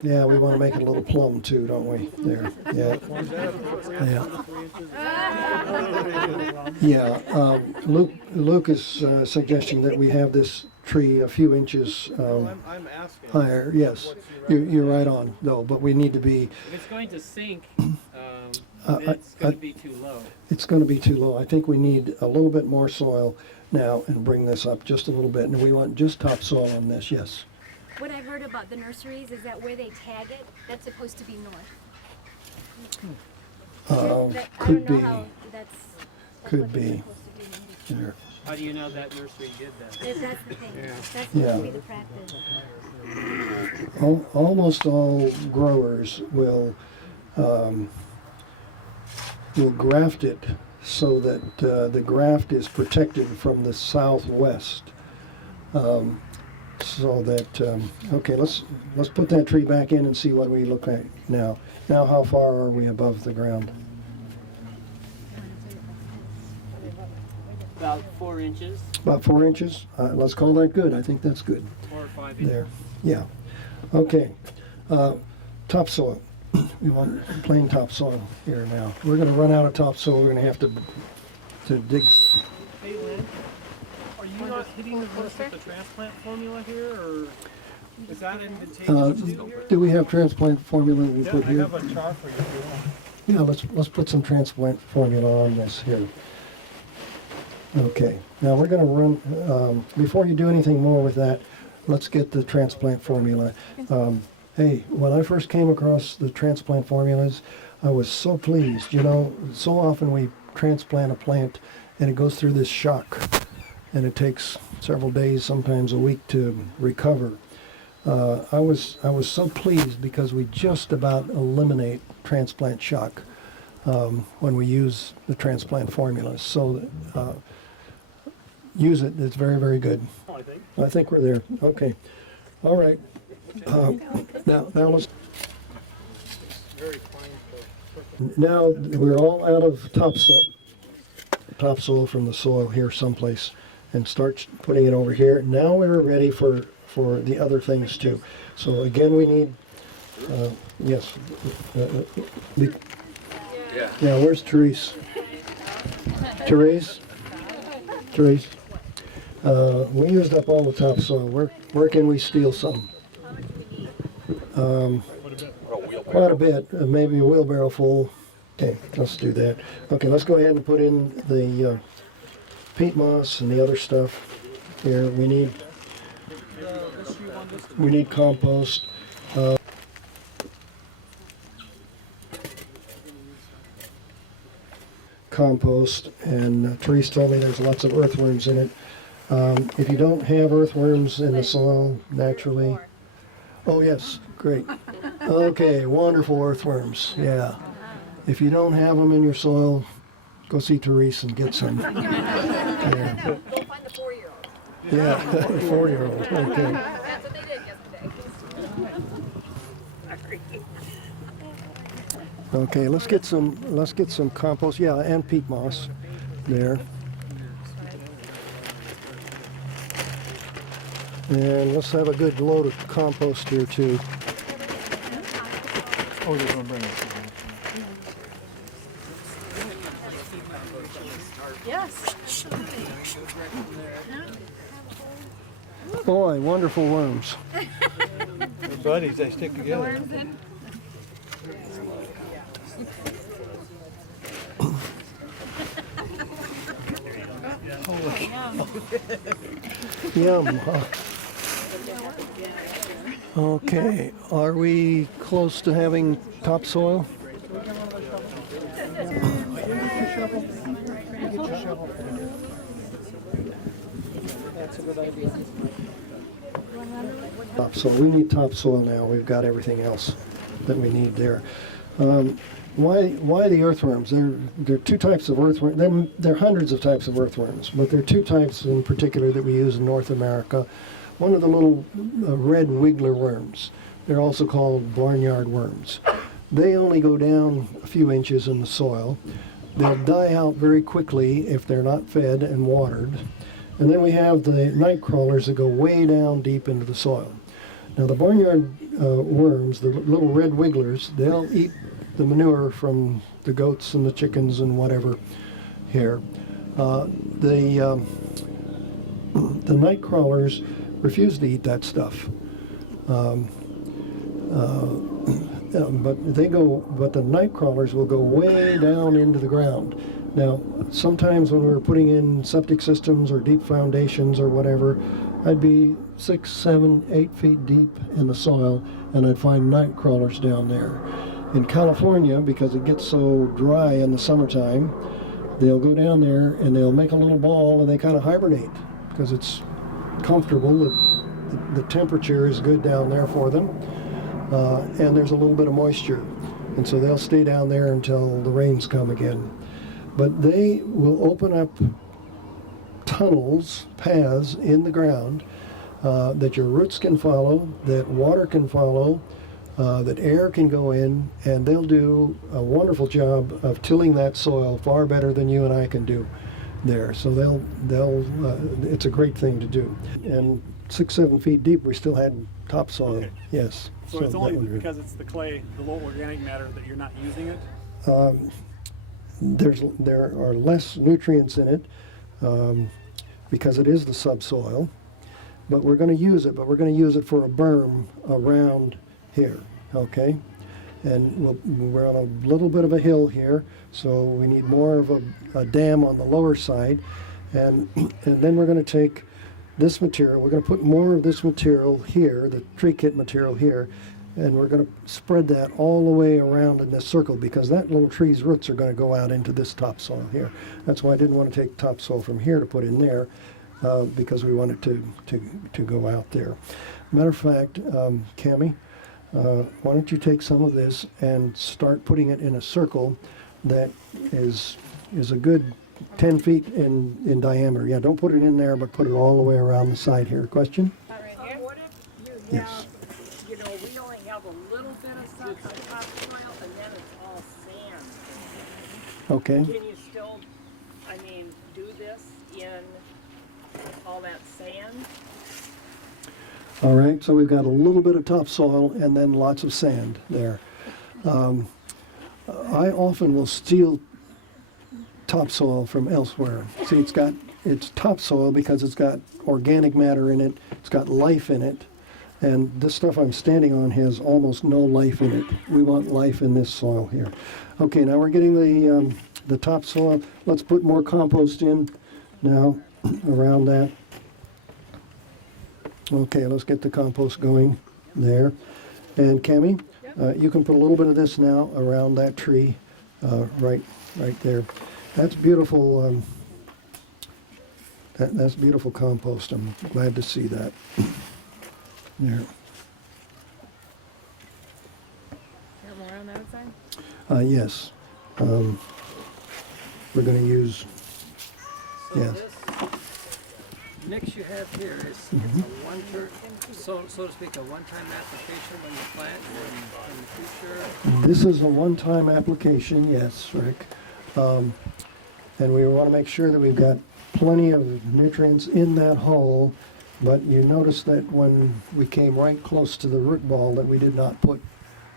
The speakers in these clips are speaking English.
Yeah, we want to make it a little plumb too, don't we? There, yeah, yeah. Yeah, Luke is suggesting that we have this tree a few inches I'm asking. higher. Yes, you're right on, though, but we need to be, If it's going to sink, I- then it's going to be too low. it's going to be too low. I think we need a little bit more soil now and bring this up just a little bit. And we want just topsoil on this, yes. What I've heard about the nurseries is that where they tag it, that's supposed to be north. I Could don't know be, how that's could what they're be. supposed to do. There. How do you know that nursery did that? That's the thing. That's supposed Yeah. to be the practice. Almost all growers will graft it so that the graft is protected from the southwest. So that okay, let's put that tree back in and see what we look like now. Now, how far are we above the ground? About 4 inches, About 4 inches. Let's call that good. I think that's good. 4 or 5 inches. There. Yeah. Okay. Topsoil. We want plain topsoil here now. We're going to run out of topsoil. We're going to have to dig. Hey Lynn, are you not hitting the course with the transplant formula here, or is that advantageous to do here? Do we have transplant formula we Yeah, put I here? have a chart for you if you want. Yeah, let's put some transplant formula on this here. Okay, now we're going to run, before you do anything more with that, let's get the transplant formula. Hey, when I first came across the transplant formulas, I was so pleased. You know, so often we transplant a plant and it goes through this shock and it takes several days, sometimes a week to recover. I was so pleased because we just about eliminate transplant shock when we use the transplant formulas. So use it. It's very, very good. I think we're there. Okay. All right. Now let's. Now we're all out of topsoil from the soil here someplace, and start putting it over here. Now we're ready for the other things too. So again, we need. Yes. Yeah. Where's Therese? Therese. We used up all the topsoil. Where can we steal some? Quite a bit. Maybe a wheelbarrow full. Okay, let's do that. Okay, let's go ahead and put in the peat moss and the other stuff here. We need compost. Compost, and Therese told me there's lots of earthworms in it. If you don't have earthworms in the soil naturally, oh yes, great. Okay, wonderful earthworms, yeah. If you don't have them in your soil, go see Therese and get some. Yeah. Go find the 4-year-old. Yeah, 4-year-old, okay. That's what they did yesterday. Okay, let's get some compost, yeah, and peat moss there. And let's have a good load of compost here too. Oh, you're gonna bring it. Yes. Boy, wonderful worms. They're buddies, they stick together. Yum. Huh? Okay, are we close to having topsoil? Topsoil. We need topsoil now. We've got everything else that we need there. Why the earthworms? There are two types of earthworms. There are hundreds of types of earthworms, but there are two types in particular that we use in North America. One of the little red wiggler worms. They're also called barnyard worms. They only go down a few inches in the soil. They'll die out very quickly if they're not fed and watered. And then we have the night crawlers that go way down deep into the soil. Now the barnyard worms, the little red wigglers, they'll eat the manure from the goats and the chickens and whatever here. The night crawlers refuse to eat that stuff. But the night crawlers will go way down into the ground. Now, sometimes when we were putting in septic systems or deep foundations or whatever, I'd be 6, 7, 8 feet deep in the soil, and I'd find night crawlers down there. In California, because it gets so dry in the summertime, they'll go down there and they'll make a little ball and they kind of hibernate because it's comfortable. The temperature is good down there for them, and there's a little bit of moisture, and so they'll stay down there until the rains come again. But they will open up tunnels, paths in the ground that your roots can follow, that water can follow, that air can go in, and they'll do a wonderful job of tilling that soil far better than you and I can do there. So it's a great thing to do. And 6, 7 feet deep, we still had topsoil. Okay. Yes. So it's only that one- because it's the clay, the low organic matter, that you're not using it? There are less nutrients in it because it is the subsoil, but we're going to use it. But we're going to use it for a berm around here, okay? And we're on a little bit of a hill here, so we need more of a dam on the lower side, and then we're going to take this material. We're going to put more of this material here, the tree kit material here, and we're going to spread that all the way around in this circle because that little tree's roots are going to go out into this topsoil here. That's why I didn't want to take topsoil from here to put in there because we want it to go out there. Matter of fact, Cammie, why don't you take some of this and start putting it in a circle that is a good 10 feet in diameter. Yeah, don't put it in there, but put it all the way around the side here. Question? What if you Yes. have, we only have a little bit of topsoil and then it's all sand. Okay. Can you still, do this in all that sand? All right, so we've got a little bit of topsoil and then lots of sand there. I often will steal topsoil from elsewhere. See, it's topsoil because it's got organic matter in it, it's got life in it, and this stuff I'm standing on has almost no life in it. We want life in this soil here. Okay, now we're getting the topsoil. Let's put more compost in now around that. Okay, let's get the compost going there. And Cammie, you can put a little bit of this now around that tree, right there. That's beautiful. That's beautiful compost. I'm glad to see that. There. More on the outside? Yes. We're going to use. So Yes. this mix you have here is it's a so to speak, a one-time application when you plant in the future. This is a one-time application, yes, Rick. And we want to make sure that we've got plenty of nutrients in that hole, but you notice that when we came right close to the root ball that we did not put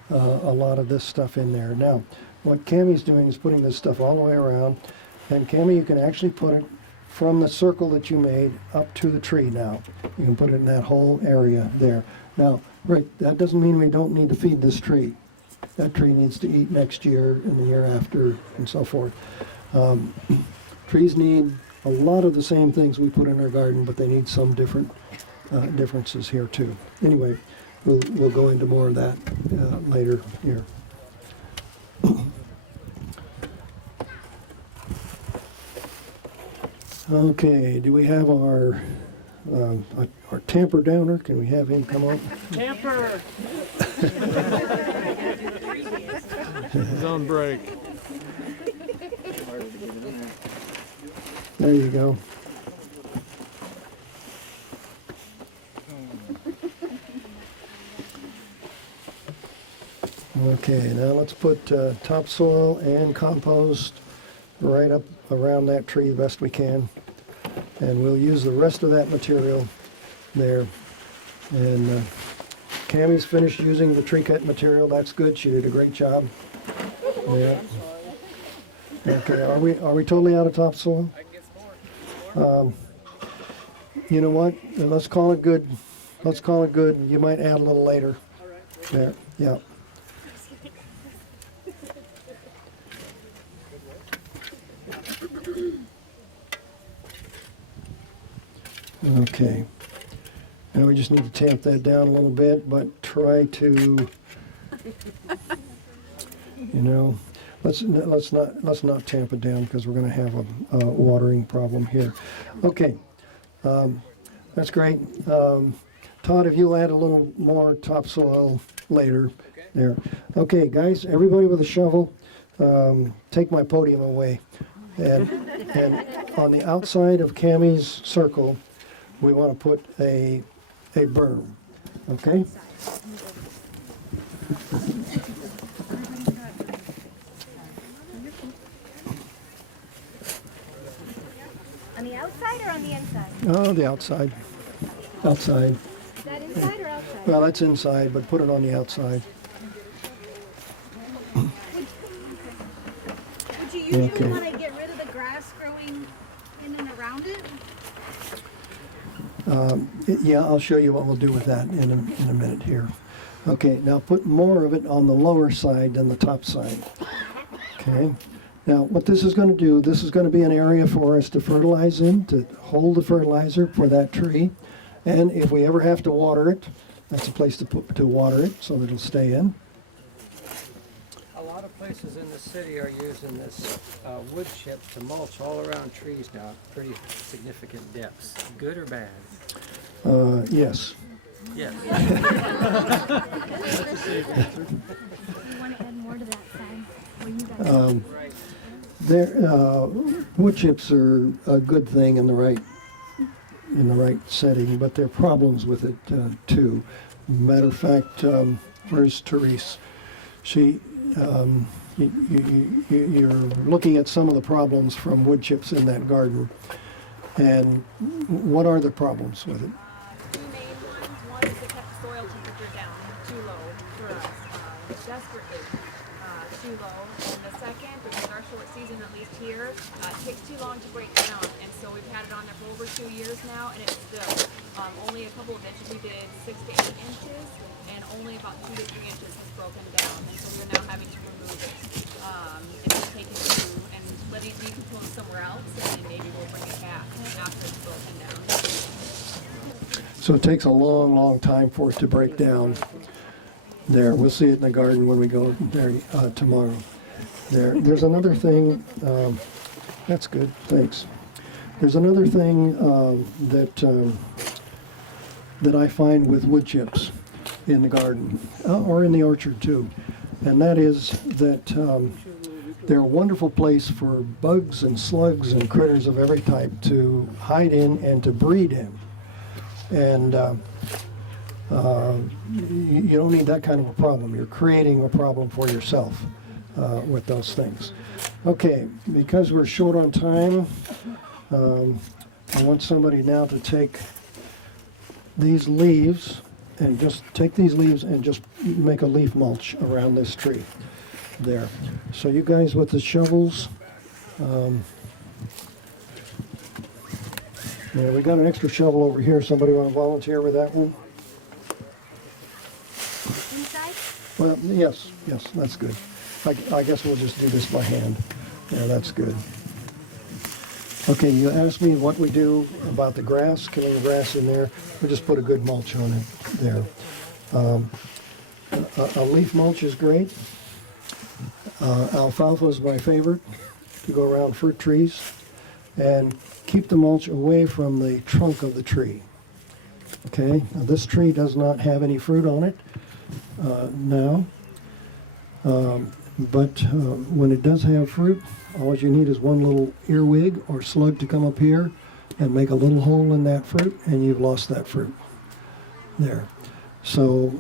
a lot of this stuff in there. Now, what Cammie's doing is putting this stuff all the way around, and Cammie, you can actually put it from the circle that you made up to the tree now. You can put it in that whole area there. Now, Rick, that doesn't mean we don't need to feed this tree. That tree needs to eat next year and the year after and so forth. Trees need a lot of the same things we put in our garden, but they need some differences here too. Anyway, we'll go into more of that later here. Okay, do we have our tamper downer? Can we have him come up? Camper! He's on break. There you go. Okay, now let's put topsoil and compost right up around that tree the best we can. And we'll use the rest of that material there. And Cammie's finished using the tree cut material. That's good. She did a great job. Yeah. Okay. Are we totally out of topsoil? I can get some more. You know what? Let's call it good. Let's call it good. You might add a little later. There. Yeah. Okay. Now we just need to tamp that down a little bit, but try to, let's not tamp it down because we're going to have a watering problem here. Okay. That's great. Todd, if you'll add a little more topsoil later. Okay. There. Okay, guys, everybody with a shovel, take my podium away. And on the outside of Cammie's circle, we want to put a berm. Okay? On the outside or on the inside? Oh, the outside. Outside. Is that inside or outside? Well, that's inside, but put it on the outside. Would you usually Okay. want to get rid of the grass growing in and around it? Yeah, I'll show you what we'll do with that in a minute here. Okay, now put more of it on the lower side than the top side. Okay. Now, what this is going to do, this is going to be an area for us to fertilize in, to hold the fertilizer for that tree. And if we ever have to water it, that's a place to water it so that it'll stay in. A lot of places in the city are using this wood chip to mulch all around trees now at pretty significant depths. Good or bad? Yes. Yes. You want to add more to that side? Where you guys Right. Wood chips are a good thing in the right setting, but there are problems with it too. Matter of fact, where's Therese? You're looking at some of the problems from wood chips in that garden, and what are the problems with it? Two main ones. One is it kept the soil temperature down too low for us, desperately too low. And the second, because our short season, at least here, it takes too long to break down. And so we've had it on there for over 2 years now, and it's still only a couple of inches. We did 6 to 8 inches, and only about 2 to 3 inches has broken down. And so we're now having to remove it and just take it through and let it decompose somewhere else, and then maybe we'll bring it back after it's broken down. So it takes a long, long time for it to break down. There, we'll see it in the garden when we go there tomorrow. There's another thing. That's good. Thanks. There's another thing that I find with wood chips in the garden or in the orchard too, and that is that they're a wonderful place for bugs and slugs and critters of every type to hide in and to breed in. And you don't need that kind of a problem. You're creating a problem for yourself with those things. Okay, because we're short on time, I want somebody now to take these leaves and just take these leaves and just make a leaf mulch around this tree. There. So you guys with the shovels, yeah, we got an extra shovel over here. Somebody want to volunteer with that one? inside? Well, yes, that's good. I guess we'll just do this by hand. Yeah, that's good. Okay, you asked me what we do about the grass, killing the grass in there. We just put a good mulch on it there. A leaf mulch is great. Alfalfa is my favorite to go around fruit trees. And keep the mulch away from the trunk of the tree. Okay, now this tree does not have any fruit on it now. But when it does have fruit, all you need is one little earwig or slug to come up here and make a little hole in that fruit, and you've lost that fruit. There. So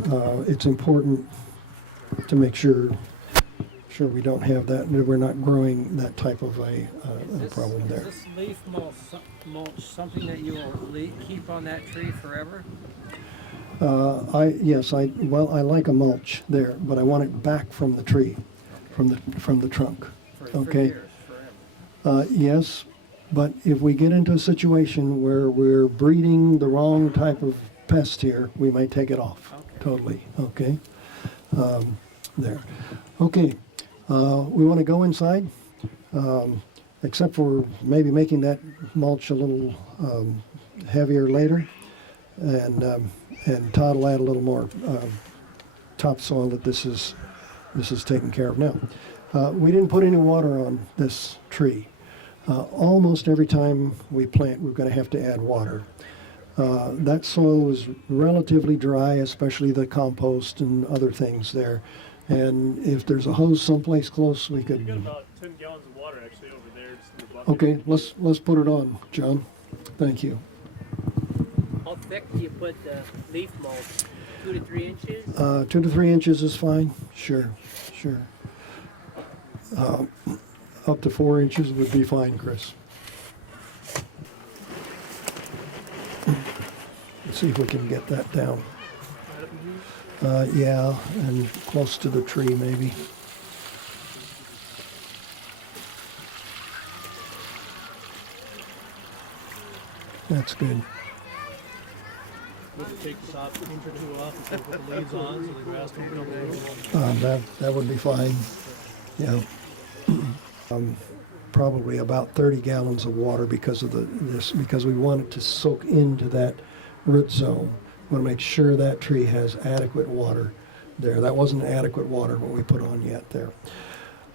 it's important to make sure we don't have that, we're not growing that type of a problem there. Is this leaf mulch something that you will keep on that tree forever? Yes, I like a mulch there, but I want it back from the tree, from the trunk. For Okay. years, forever. Yes, but if we get into a situation where we're breeding the wrong type of pest here, we may take it off totally. Okay. There. Okay. We want to go inside, except for maybe making that mulch a little heavier later, and Todd will add a little more topsoil that this is taken care of now. We didn't put any water on this tree. Almost every time we plant, we're going to have to add water. That soil was relatively dry, especially the compost and other things there. And if there's a hose someplace close, we You got could. about 10 gallons of water actually over there. Just in the bucket. Okay, let's put it on, John. Thank you. How thick do you put the leaf mulch? 2 to 3 inches? 2 to 3 inches is fine. Sure. Up to 4 inches would be fine, Chris. Let's see if we can get that down. Yeah, and close to the tree maybe. That's good. We'll take the top inch or two off and put the leaves on so the grass don't come through. That would be fine. Yeah. Probably about 30 gallons of water because of because we want it to soak into that root zone. We want to make sure that tree has adequate water there. That wasn't adequate water what we put on yet there.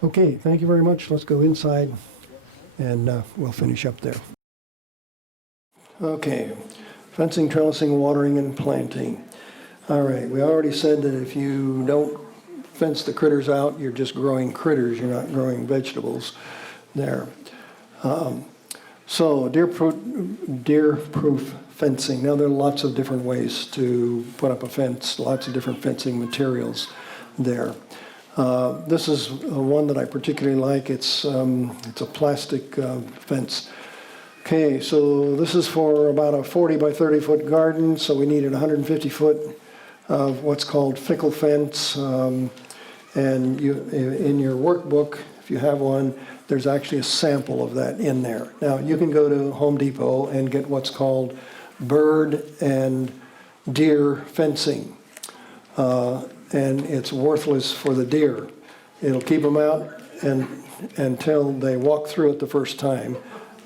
Okay, thank you very much. Let's go inside and we'll finish up there. Okay, fencing, trellising, watering, and planting. All right, we already said that if you don't fence the critters out, you're just growing critters, you're not growing vegetables there. So deer-proof fencing. Now there are lots of different ways to put up a fence, lots of different fencing materials there. This is one that I particularly like. It's a plastic fence. Okay, so this is for about a 40 by 30 foot garden, so we needed 150 foot of what's called fickle fence. And in your workbook, if you have one, there's actually a sample of that in there. Now, you can go to Home Depot and get what's called bird and deer fencing. And it's worthless for the deer. It'll keep them out until they walk through it the first time,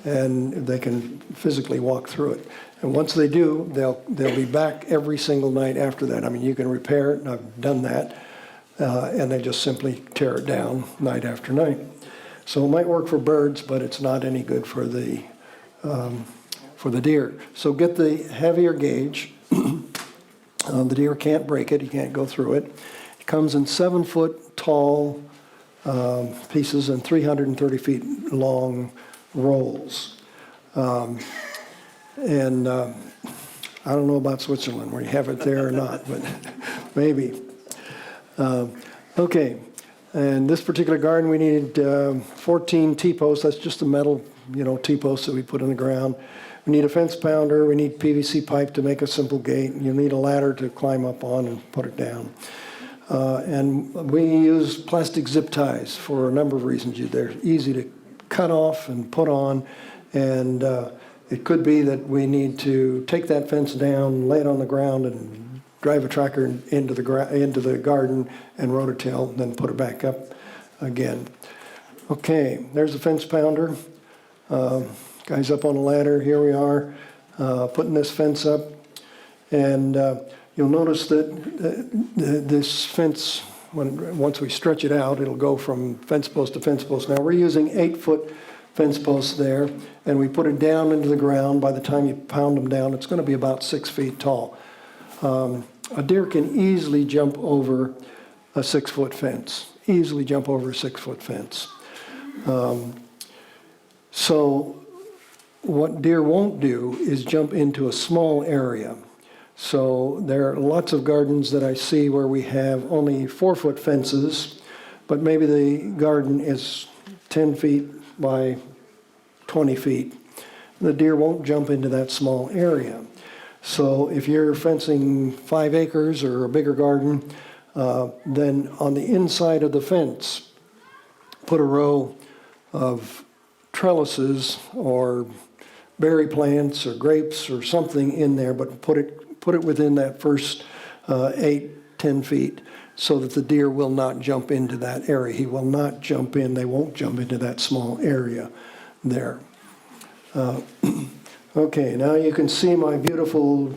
and they can physically walk through it. And once they do, they'll be back every single night after that. I mean, you can repair it, and I've done that, and they just simply tear it down night after night. So it might work for birds, but it's not any good for the deer. So get the heavier gauge. The deer can't break it, he can't go through it. It comes in 7 foot tall pieces and 330 feet long rolls. I don't know about Switzerland, where you have it there or not, but maybe. Okay, and this particular garden we needed 14 T-posts. That's just a metal, T-post that we put in the ground. We need a fence pounder. We need PVC pipe to make a simple gate. You'll need a ladder to climb up on and put it down. And we use plastic zip ties for a number of reasons. They're easy to cut off and put on, and it could be that we need to take that fence down, lay it on the ground, and drive a tractor into the garden and rototill, and then put it back up again. Okay, there's the fence pounder. Guys up on a ladder, here we are, putting this fence up. And you'll notice that this fence, once we stretch it out, it'll go from fence post to fence post. Now we're using 8 foot fence posts there, and we put it down into the ground. By the time you pound them down, it's going to be about 6 feet tall. A deer can easily jump over a 6 foot fence, easily jump over a 6 foot fence. So what deer won't do is jump into a small area. So there are lots of gardens that I see where we have only 4 foot fences, but maybe the garden is 10 feet by 20 feet. The deer won't jump into that small area. So if you're fencing 5 acres or a bigger garden, then on the inside of the fence, put a row of trellises or berry plants or grapes or something in there, but put it within that first 8-10 feet so that the deer will not jump into that area. He will not jump in. They won't jump into that small area there. Okay, now you can see my beautiful